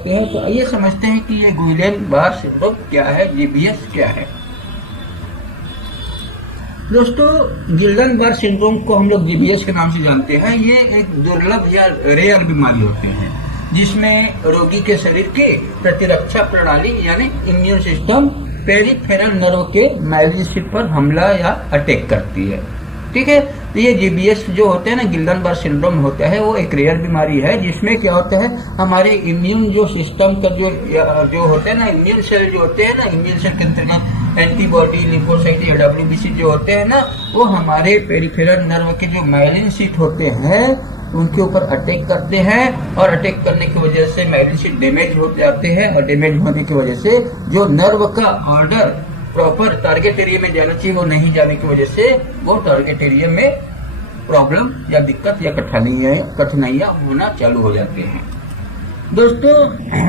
सकते हैं। तो आइए समझते हैं कि ये गुइलेन बार सिंड्रोम क्या है, जीबीएस क्या है। दोस्तों, गिल्डन बार सिंड्रोम को हम लोग जीबीएस के नाम से जानते हैं। ये एक दुर्लभ या रेयर बीमारी होते हैं जिसमें रोगी के शरीर की प्रतिरक्षा प्रणाली यानी इम्यून सिस्टम पेरिफेरल नर्व के माइलिन शीट पर हमला या अटैक करती है। ठीक है, तो ये जीबीएस जो होते हैं ना, गिल्डन बार सिंड्रोम होता है, वो एक रेयर बीमारी है जिसमें क्या होता है, हमारे इम्यून जो सिस्टम का जो होते हैं ना, इम्यून सेल जो होते हैं ना, इम्यून सेल के अंतर्गत एंटीबॉडी, लिम्फोसाइट, डब्ल्यूबीसी जो होते हैं ना, वो हमारे पेरिफेरल नर्व के जो माइलिन शीट होते हैं उनके ऊपर अटैक करते हैं, और अटैक करने की वजह से माइलिन शीट डैमेज हो जाते हैं, और डैमेज होने की वजह से जो नर्व का ऑर्डर प्रॉपर टारगेट एरिया में जाना चाहिए वो नहीं जाने की वजह से वो टारगेट एरिया में प्रॉब्लम या दिक्कत या कठिनाइयां होना चालू हो जाते हैं। दोस्तों,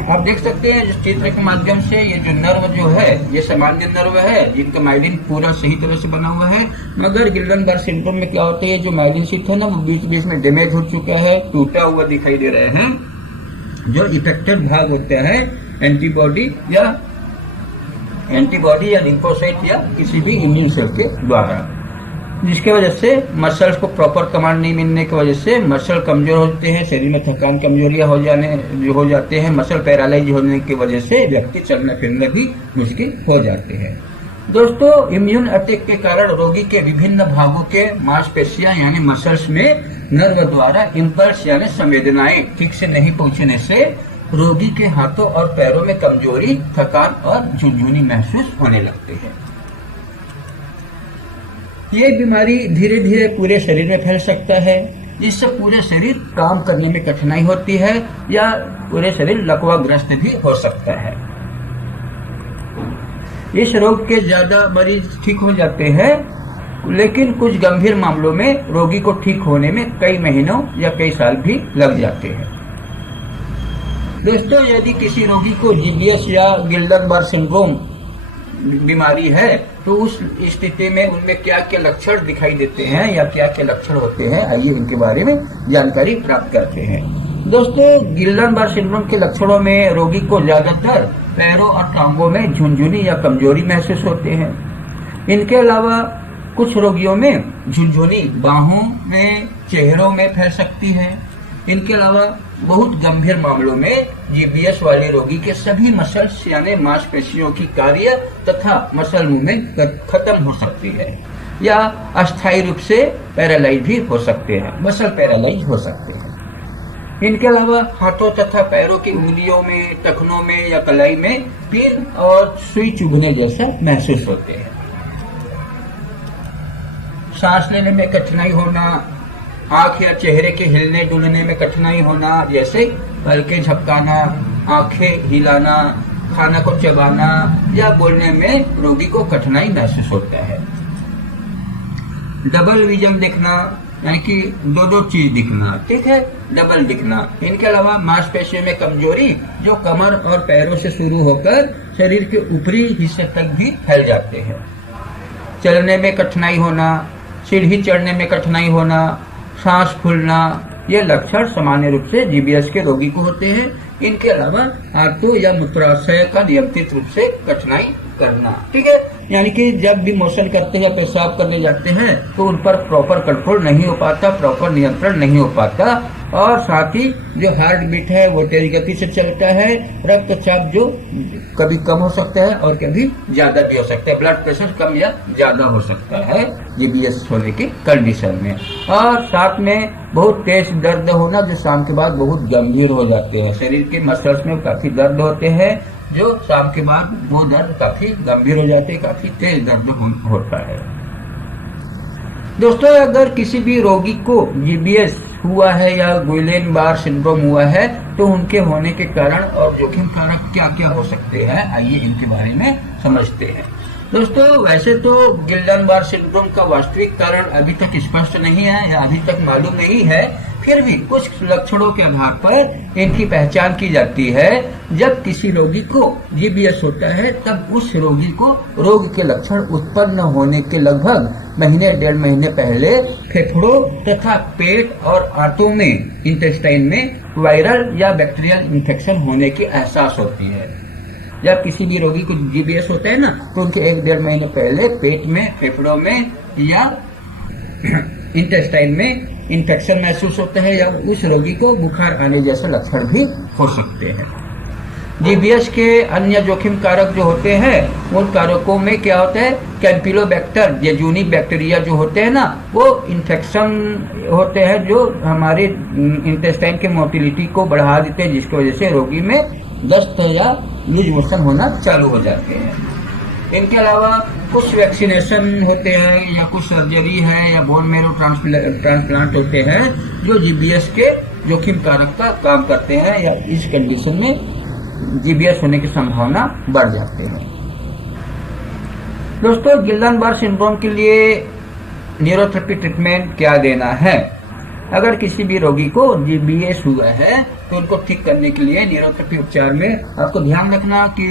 आप देख सकते हैं इस चित्र के माध्यम से, ये जो नर्व जो है ये सामान्य नर्व है जिनका माइलिन पूरा सही तरह से बना हुआ है, मगर गिल्डन बार सिंड्रोम में क्या होता है, जो माइलिन शीट है ना वो बीच बीच में डैमेज हो चुका है, टूटा हुआ दिखाई दे रहे हैं। जो इफेक्टेड भाग होता है एंटीबॉडी या लिम्फोसाइट या किसी भी इम्यून सेल के द्वारा, जिसके वजह से मसल्स को प्रॉपर कमांड नहीं मिलने की वजह से मसल कमजोर होते हैं, शरीर में थकान कमजोरियां हो जाते हैं, मसल पैरालाइज होने की वजह से व्यक्ति चलना फिरना भी मुश्किल हो जाते हैं। दोस्तों, इम्यून अटैक के कारण रोगी के विभिन्न भागों के मांसपेशियां यानी मसल्स में नर्व द्वारा इम्पल्स यानी संवेदनाएं ठीक से नहीं पहुंचने से रोगी के हाथों और पैरों में कमजोरी, थकान और झुनझुनी महसूस होने लगते हैं। ये बीमारी धीरे धीरे पूरे शरीर में फैल सकता है, जिससे पूरे शरीर काम करने में कठिनाई होती है या पूरे शरीर लकवाग्रस्त भी हो सकता है। इस रोग के ज्यादा मरीज ठीक हो जाते हैं, लेकिन कुछ गंभीर मामलों में रोगी को ठीक होने में कई महीनों या कई साल भी लग जाते हैं। दोस्तों, यदि किसी रोगी को जीबीएस या गिल्डन बार सिंड्रोम बीमारी है तो उस स्थिति में उनमें क्या क्या लक्षण दिखाई देते हैं या क्या क्या लक्षण होते हैं, आइए इनके बारे में जानकारी प्राप्त करते हैं। दोस्तों, गिल्डन बार सिंड्रोम के लक्षणों में रोगी को ज्यादातर पैरों और टांगों में झुनझुनी या कमजोरी महसूस होते हैं। इनके अलावा कुछ रोगियों में झुनझुनी बाहों में, चेहरों में फैल सकती है। इनके अलावा बहुत गंभीर मामलों में जीबीएस वाले रोगी के सभी मसल्स यानी मांसपेशियों की कार्य तथा मसल मूवमेंट खत्म हो सकती है या अस्थायी रूप से पैरालाइज भी हो सकते हैं, मसल पैरालाइज हो सकते हैं। इनके अलावा हाथों तथा पैरों की उंगलियों में, टखनों में या कलाई में पिन और सुई चुभने जैसा महसूस होते हैं। सांस लेने में कठिनाई होना, आंख या चेहरे के हिलने डुलने में कठिनाई होना, जैसे पलकें झपकाना, आंखें हिलाना, खाना को चबाना या बोलने में रोगी को कठिनाई महसूस होता है। डबल विजन दिखना यानी कि दो चीज दिखना, ठीक है, डबल दिखना। इनके अलावा मांसपेशियों में कमजोरी जो कमर और पैरों से शुरू होकर शरीर के ऊपरी हिस्से तक भी फैल जाते हैं। चलने में कठिनाई होना, सीढ़ी चढ़ने में कठिनाई होना, सांस फूलना, ये लक्षण सामान्य रूप से जीबीएस के रोगी को होते हैं। इनके अलावा आंतों या मूत्राशय का नियंत्रित रूप से कठिनाई करना, ठीक है, यानी कि जब भी मोशन करते हैं या पेशाब करने जाते हैं तो उन पर प्रॉपर कंट्रोल नहीं हो पाता, प्रॉपर नियंत्रण नहीं हो पाता, और साथ ही जो हार्ट बीट है वो तेज गति से चलता है, रक्तचाप जो कभी कम हो सकता है और कभी ज्यादा भी हो सकता है, ब्लड प्रेशर कम या ज्यादा हो सकता है जीबीएस होने की कंडीशन में, और साथ में बहुत तेज दर्द होना जो शाम के बाद बहुत गंभीर हो जाते हैं। शरीर के मसल्स में काफी दर्द होते हैं जो शाम के बाद वो दर्द काफी गंभीर हो जाते हैं, काफी तेज दर्द होता है। दोस्तों, अगर किसी भी रोगी को जीबीएस हुआ है या गुइलेन बार सिंड्रोम हुआ है तो उनके होने के कारण और जोखिम कारक क्या क्या हो सकते हैं, आइए इनके बारे में समझते हैं। दोस्तों, वैसे तो गिल्डन बार सिंड्रोम का वास्तविक कारण अभी तक स्पष्ट नहीं है या अभी तक मालूम नहीं है, फिर भी कुछ लक्षणों के आधार पर इनकी पहचान की जाती है। जब किसी रोगी को जीबीएस होता है तब उस रोगी को रोग के लक्षण उत्पन्न होने के लगभग महीने 1.5 महीने पहले फेफड़ों तथा पेट और आंतों में इंटेस्टाइन में वायरल या बैक्टीरियल इन्फेक्शन होने की एहसास होती है। जब किसी भी रोगी को जीबीएस होता है ना तो उनके 1-1.5 महीने पहले पेट में, फेफड़ों में या इंटेस्टाइन में इन्फेक्शन महसूस होता है या उस रोगी को बुखार आने जैसे लक्षण भी हो सकते हैं। जीबीएस के अन्य जोखिम कारक जो होते हैं उन कारकों में क्या होता है, कैंपिलोबैक्टर जेजुनी बैक्टीरिया जो होते हैं ना वो इन्फेक्शन होते हैं जो हमारे इंटेस्टाइन के मोटिलिटी को बढ़ा देते हैं, जिसकी वजह से रोगी में दस्त या लूज मोशन होना चालू हो जाते हैं। इनके अलावा कुछ वैक्सीनेशन होते हैं या कुछ सर्जरी है या बोन मेरो ट्रांसप्लांट होते हैं जो जीबीएस के जोखिम कारक का काम करते हैं या इस कंडीशन में जीबीएस होने की संभावना बढ़ जाती है। दोस्तों, गिल्डन-बार सिंड्रोम के लिए न्यूरोथेरेपी ट्रीटमेंट क्या देना है? अगर किसी भी रोगी को जीबीएस हुआ है तो उनको ठीक करने के लिए न्यूरोथेरेपी उपचार में आपको ध्यान रखना कि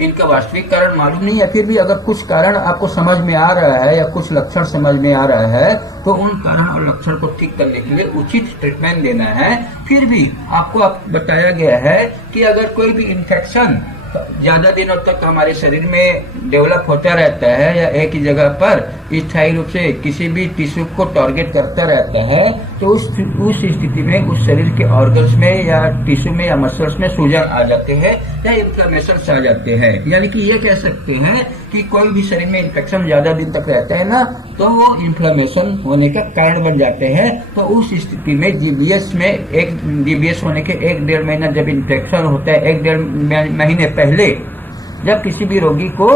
इनका वास्तविक कारण मालूम नहीं है, फिर भी अगर कुछ कारण आपको समझ में आ रहा है या कुछ लक्षण समझ में आ रहा है तो उन कारण और लक्षण को ठीक करने के लिए उचित ट्रीटमेंट देना है। फिर भी आपको बताया गया है कि अगर कोई भी इन्फेक्शन ज्यादा दिनों तक हमारे शरीर में डेवलप होता रहता है या एक ही जगह पर स्थायी रूप से किसी भी टिश्यू को टारगेट करता रहता है तो उस स्थिति में उस शरीर के ऑर्गन्स में या टिश्यू में या मसल्स में सूजन आ जाते हैं या इन्फ्लेमेशन आ जाते हैं। यानी कि ये कह सकते हैं कि कोई भी शरीर में इन्फेक्शन ज्यादा दिन तक रहता है ना तो वो इन्फ्लेमेशन होने का कारण बन जाते हैं। तो उस स्थिति में जीबीएस होने के 1-1.5 महीना जब इन्फेक्शन होता है, 1-1.5 महीने पहले जब किसी भी रोगी को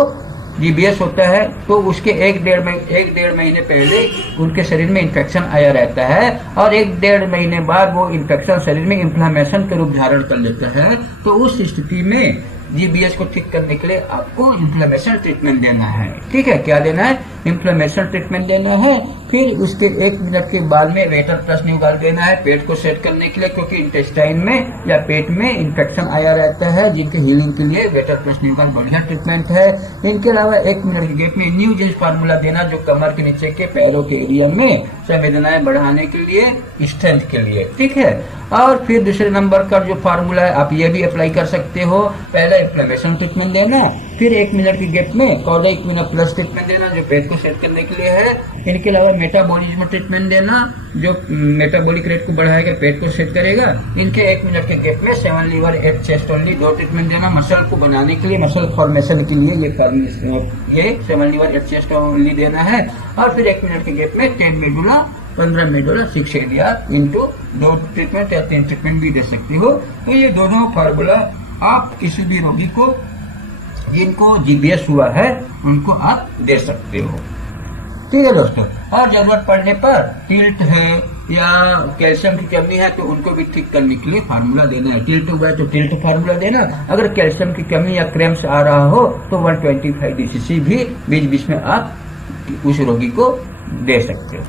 जीबीएस होता है तो उसके 1-1.5 महीने पहले उनके शरीर में इन्फेक्शन आया रहता है और 1-1.5 महीने बाद वो इन्फेक्शन शरीर में इन्फ्लेमेशन के रूप धारण कर लेता है। तो उस स्थिति में जीबीएस को ठीक करने के लिए आपको इन्फ्लेमेशन ट्रीटमेंट देना है। ठीक है, क्या देना है? इन्फ्लेमेशन ट्रीटमेंट देना है। फिर उसके 1 मिनट के बाद में वेटर प्लस न्यूगाल देना है पेट को सेट करने के लिए, क्योंकि इंटेस्टाइन में या पेट में इन्फेक्शन आया रहता है, जिनके हीलिंग के लिए वेटर प्लस न्यूगाल बढ़िया ट्रीटमेंट है। इनके अलावा 1 मिनट के गैप में न्यू जेल फार्मूला देना जो कमर के नीचे के पैरों के एरिया में संवेदनाएं बढ़ाने के लिए, स्ट्रेंथ के लिए। ठीक है, और फिर दूसरे नंबर का जो फार्मूला है आप ये भी अप्लाई कर सकते हो। पहला इन्फ्लेमेशन ट्रीटमेंट देना, फिर 1 मिनट के गैप में कॉर्डिक मिनट प्लस ट्रीटमेंट देना जो पेट को सेट करने के लिए है। इनके अलावा मेटाबॉलिज्म ट्रीटमेंट देना जो मेटाबॉलिक रेट को बढ़ाएगा, पेट को सेट करेगा। इनके 1 मिनट के गैप में 7 लीवर 8 चेस्ट ओनली 2 ट्रीटमेंट देना मसल को बनाने के लिए, मसल फॉर्मेशन के लिए ये 7 लीवर 8 चेस्ट ओनली देना है। और फिर 1 मिनट के गैप में 10 मेडुला 15 मेडुला 6 एलिया इंटू 2 ट्रीटमेंट या 3 ट्रीटमेंट भी दे सकते हो। तो ये दोनों फार्मूला आप किसी भी रोगी को जिनको जीबीएस हुआ है उनको आप दे सकते हो। ठीक है दोस्तों, और जरूरत पड़ने पर टिल्ट है या कैल्शियम की कमी है तो उनको भी ठीक करने के लिए फार्मूला देना है। टिल्ट हुआ है तो टिल्ट फार्मूला देना, अगर कैल्शियम की कमी या क्रैम्प्स आ रहा हो तो 125 DCC भी बीच बीच में आप उस रोगी को दे सकते हो।